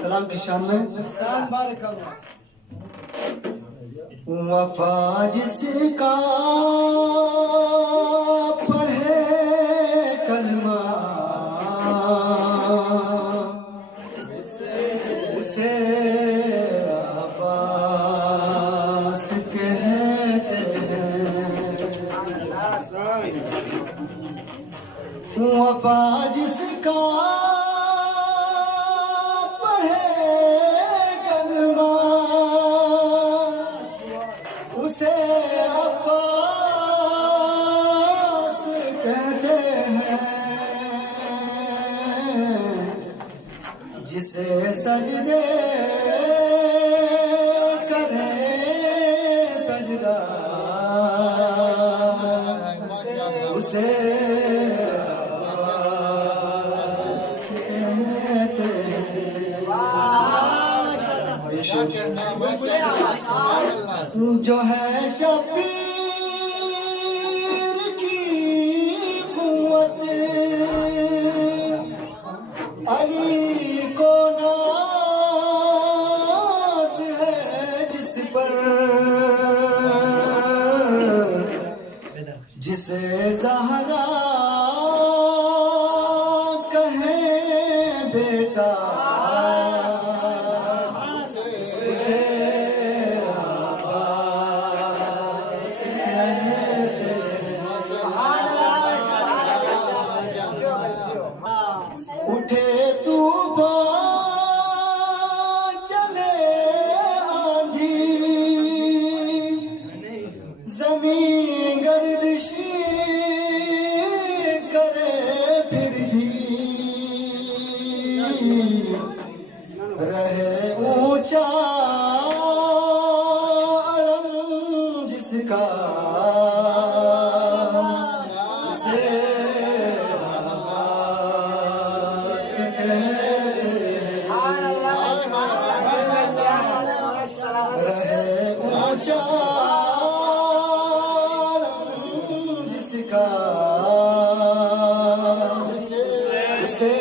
सलाम की शान में वफा जिसका पढ़े कलमा उसे अब्बास कहते हैं। वफा जिसका उसे अब्बास कहते हैं। जिसे सजदे करे सजदा उसे अब्बास कहते हैं। जो है शबीर की कुव्वत अली को नाज है जिस पर जिसे ज़हरा कहे बेटा उसे उठे तूफान चले आंधी ज़मीन गर्दिशी करे फिर भी रहे ऊंचा अलम जिसका उसे रहे ऊंचा जिसका उसे